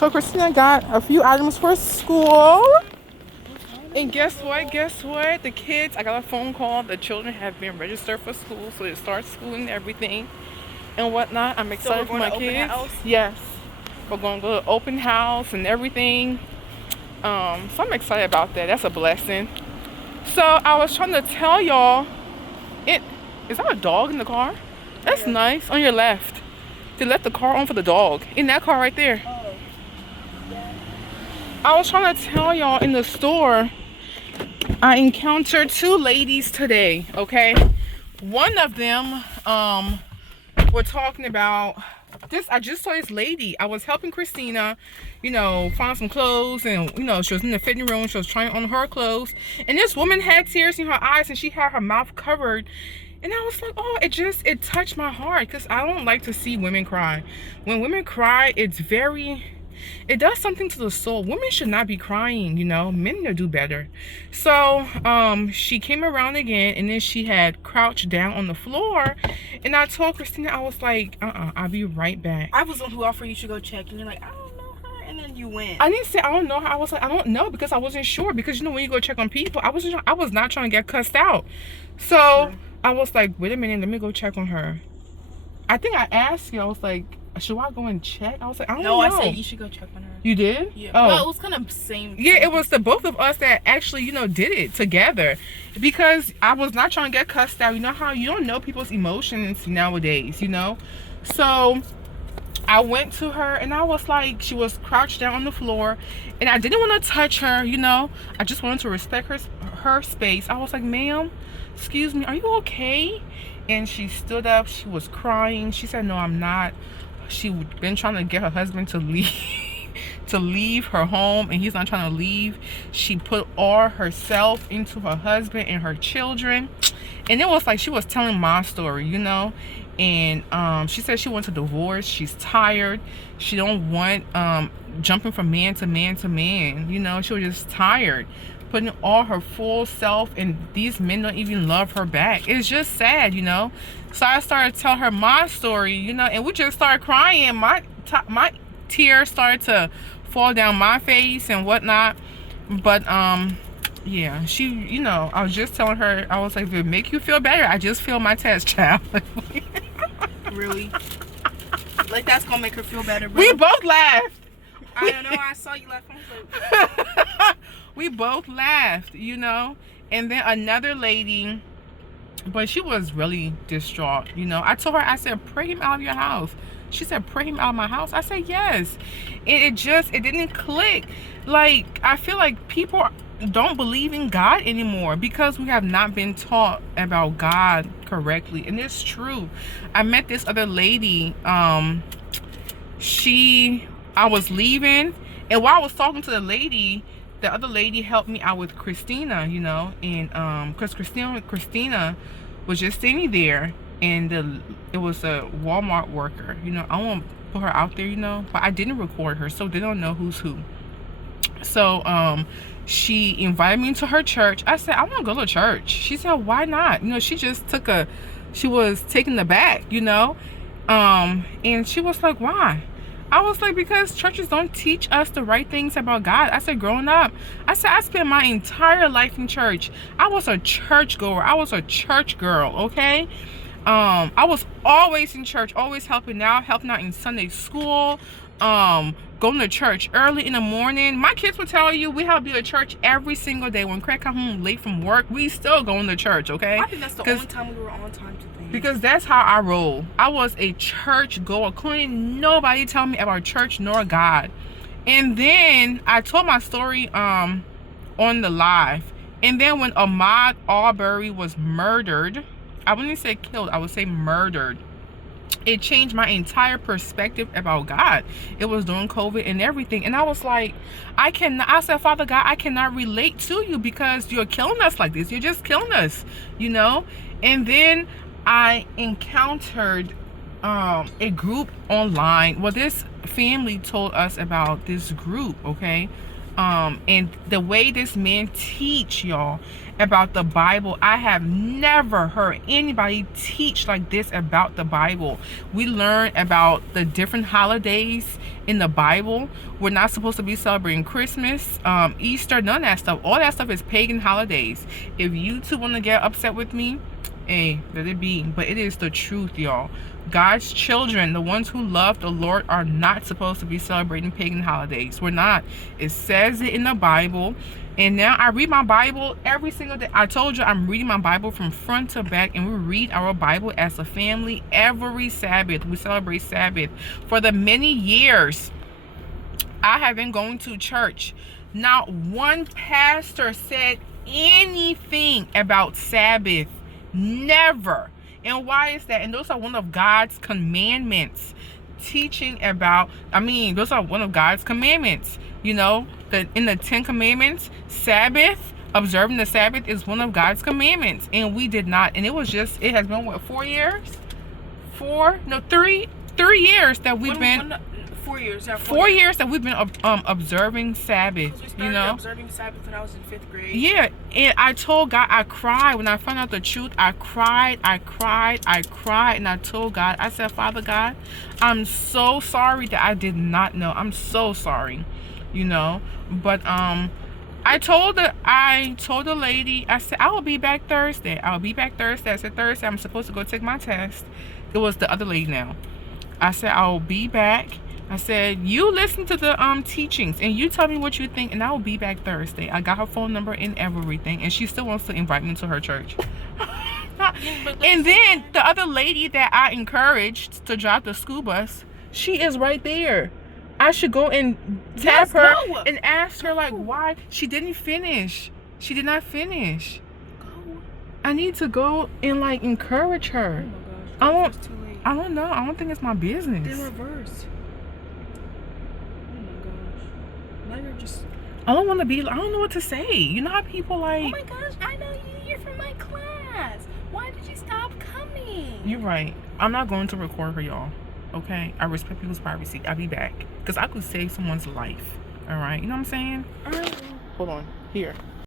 So Christina got a few items for school. And guess what? Guess what? The kids, I got a phone call. The children have been registered for school, so they start school and everything and whatnot. I'm excited for my kids. Yes. We're going to go to open house and everything. So I'm excited about that. That's a blessing. So I was trying to tell y'all, is that a dog in the car? That's nice. On your left. They left the car on for the dog. In that car right there. I was trying to tell y'all in the store, I encountered two ladies today, okay? One of them, we're talking about this. I just saw this lady. I was helping Christina, find some clothes, and she was in the fitting room. She was trying on her clothes, and this woman had tears in her eyes, and she had her mouth covered. And I was like, oh, it touched my heart, because I don't like to see women cry. When women cry, it does something to the soul. Women should not be crying, men need to do better. So she came around again, and then she had crouched down on the floor, and I told Christina, I was like, I'll be right back. I was the one who offered you to go check, and you're like, I don't know her, and then you went. I didn't say I don't know her. I was like, I don't know, because I wasn't sure, because when you go check on people, I was not trying to get cussed out. So I was like, wait a minute, let me go check on her. I think I asked you, I was like, should I go and check? I was like, I don't know. No, I said you should go check on her. You did? Yeah. Oh. Well, it was kind of the same. Yeah, it was the both of us that actually, did it together. Because I was not trying to get cussed out. You know how you don't know people's emotions nowadays, So I went to her, and I was like, she was crouched down on the floor, and I didn't want to touch her, I just wanted to respect her space. I was like, ma'am, excuse me, are you okay? And she stood up. She was crying. She said, no, I'm not. She'd been trying to get her husband to leave her home, and he's not trying to leave. She put all herself into her husband and her children, and it was like she was telling my story, and she said she wants a divorce. She's tired. She don't want jumping from man to man to man. She was just tired, putting all her full self, and these men don't even love her back. It's just sad, So I started to tell her my story, and we just started crying. My tears started to fall down my face and whatnot. But yeah, she, I was just telling her, I was like, if it make you feel better, I just feel my test, child. Really? Like that's gonna make her feel better, bro? We both laughed. I don't know. I saw you laugh. I was like, we both laughed, and then another lady, but she was really distraught. I told her, I said, pray him out of your house. She said, pray him out of my house. I said, yes. And it didn't click. Like, I feel like people don't believe in God anymore because we have not been taught about God correctly. And it's true. I met this other lady. I was leaving, and while I was talking to the other lady helped me out with Christina, and because Christina was just standing there, and it was a Walmart worker. I won't put her out there, but I didn't record her, so they don't know who's who. So she invited me to her church. I said, I want to go to church. She said, why not? She was taken aback, and she was like, why? I was like, because churches don't teach us the right things about God. I said, growing up, I spent my entire life in church. I was a church goer. I was a church girl, okay? I was always in church, always helping out in Sunday school, going to church early in the morning. My kids will tell you we have to be at church every single day. When Craig come home late from work, we still going to church, okay? I think that's the only time we were on time to things. Because that's how I roll. I was a church goer. Couldn't nobody tell me about church nor God. And then I told my story on the live. And then when Ahmaud Arbery was murdered, I wouldn't say killed, I would say murdered. It changed my entire perspective about God. It was during COVID and everything. And I was like, I said, Father God, I cannot relate to you because you're killing us like this. You're just killing us, And then I encountered a group online. Well, this family told us about this group, okay? And the way this man teach y'all about the Bible, I have never heard anybody teach like this about the Bible. We learn about the different holidays in the Bible. We're not supposed to be celebrating Christmas, Easter, none of that stuff. All that stuff is pagan holidays. If you two want to get upset with me, hey, let it be. But it is the truth, y'all. God's children, the ones who love the Lord, are not supposed to be celebrating pagan holidays. We're not. It says it in the Bible. And now I read my Bible every single day. I told you I'm reading my Bible from front to back, and we read our Bible as a family every Sabbath. We celebrate Sabbath. For the many years I have been going to church, not one pastor said anything about Sabbath. Never. And why is that? And those are one of God's commandments. Teaching about, those are one of God's commandments. You know, in the 10 commandments, Sabbath, observing the Sabbath is one of God's commandments. And we did not. And it has been what, 4 years? 3 years that we've been 4 years. Yeah, 4 years that we've been observing Sabbath. We started observing Sabbath when I was in 5th grade. Yeah, and I told God, I cried when I found out the truth. I cried, and I told God, I said, Father God, I'm so sorry that I did not know. I'm so sorry, you know. But I told the lady, I said, I will be back Thursday. I said, Thursday I'm supposed to go take my test. It was the other lady now. I said, I'll be back. I said, you listen to the teachings and you tell me what you think, and I will be back Thursday. I got her phone number and everything, and she still wants to invite me to her church. And then the other lady that I encouraged to drive the school bus, she is right there. I should go and tap her and ask her, like, why she didn't finish. She did not finish. I need to go and, like, encourage her. Oh my gosh, it's too late. I don't know. I don't think it's my business. Then reverse. Now you're just... I don't want to be, I don't know what to say. You know how people like... Oh my gosh, I know you. You're from my class. Why did you stop coming? You're right. I'm not going to record her, y'all. Okay? I respect people's privacy. I'll be back. Because I could save someone's life. Alright? You know what I'm saying? Alright. Hold on. Here.